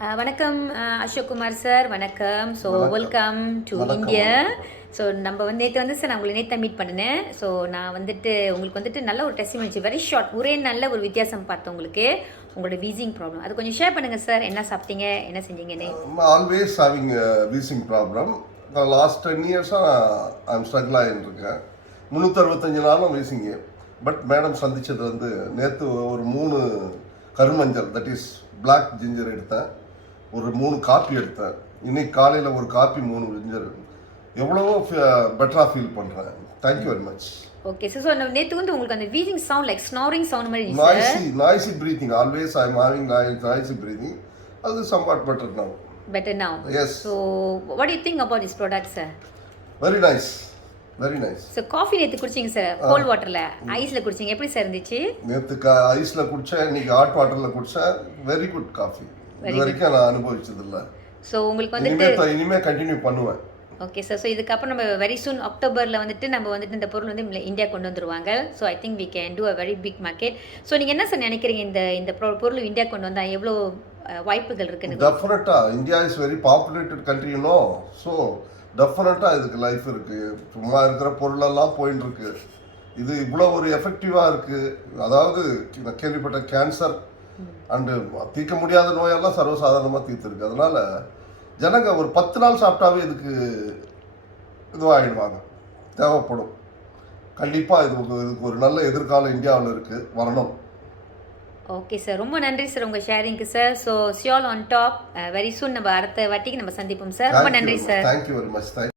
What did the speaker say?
வணக்கம் அசோக் குமார் சார், வணக்கம். So welcome to India. So நம்ம நேற்று சார் நான் உங்களை நேற்று மீட் பண்ணினேன். ஸோ நான் உங்களுக்கு நல்ல ஒரு டெஸ்டிமோனி வெரி ஷார்ட் ஒரே நல்ல ஒரு வித்தியாசம் பார்த்தேன் உங்களுக்கு உங்களோட வீசிங் ப்ராப்ளம். அது கொஞ்சம் ஷேர் பண்ணுங்கள் சார். என்ன சாப்பிட்டீங்க, என்ன செஞ்சீங்கன்னு? Always having wheezing problem. Last 10 இயர்ஸாக ஐம் ஸ்ட்ரகிள் ஆகிட்டுருக்கேன். 365 நாளும் வீசிங்கு. பட் மேடம் சந்தித்தது நேற்று ஒரு 3 கருமஞ்சள், தட் இஸ் பிளாக் ஜிஞ்சர் எடுத்தேன். ஒரு 3 காப்பி எடுத்தேன். இன்னைக்கு காலையில் ஒரு காப்பி 3 ஜிஞ்சர். எவ்வளவோ பெட்டராக ஃபீல் பண்ணுறேன். Thank you very much. Okay sir. So நேற்று உங்களுக்கு அந்த wheezing sound like snoring sound மாதிரி noisy breathing. Always I am having noisy breathing. அது somewhat better now. Better now. Yes. So what do you think about this product, sir? Very nice. Very nice. So coffee நேத்து குடிச்சீங்க sir, gold வாட்டர்ல ஐஸ்ல குடிச்சீங்க. எப்படி sir இருந்துச்சு? நேத்து ஐஸ்ல குடிச்சேன், இன்னைக்கு hot வாட்டர்ல குடிச்சேன். Very good coffee. இது வரைக்கும் நான் அனுபவிச்சது இல்ல. சோ உங்களுக்கு இனிமே கண்டினியூ பண்ணுவேன். Okay sir. ஸோ இதுக்கப்புறம் நம்ம வெரி சூன் அக்டோபரில் நம்ம இந்த பொருள் இந்தியா கொண்டு வந்துருவாங்க. So I think we can do a very big market. So நீங்கள் என்ன சார் நினைக்கிறீங்க, இந்த பொருள் இந்தியா கொண்டு வந்தால் எவ்வளோ வாய்ப்புகள் இருக்குன்னு? டெஃபினட்டாக India is very populated country, you know. So டெஃபினட்டாக இதுக்கு லைஃப் இருக்குது. சும்மா இருக்கிற பொருளெல்லாம் போயின்னு இருக்கு. இது இவ்வளோ ஒரு எஃபெக்டிவாக இருக்குது. அதாவது நான் கேள்விப்பட்ட கேன்சர் அண்டு தீர்க்க முடியாத நோயெல்லாம் சர்வசாதாரணமாக தீர்த்துருக்கு. அதனால ஜனங்க ஒரு 10 நாள் சாப்பிட்டாவே இதுக்கு இதுவாகிடுவாங்க. தேவைப்படும். கண்டிப்பாக இதுக்கு ஒரு நல்ல எதிர்காலம் இந்தியாவில் இருக்குது, வரணும். ஓகே சார், ரொம்ப நன்றி சார் உங்கள் ஷேரிங்க்கு sir. So see you all on top very soon. நம்ம அடுத்த வாட்டிக்கு நம்ம சந்திப்போம் சார். ரொம்ப நன்றி சார். Thank you very much.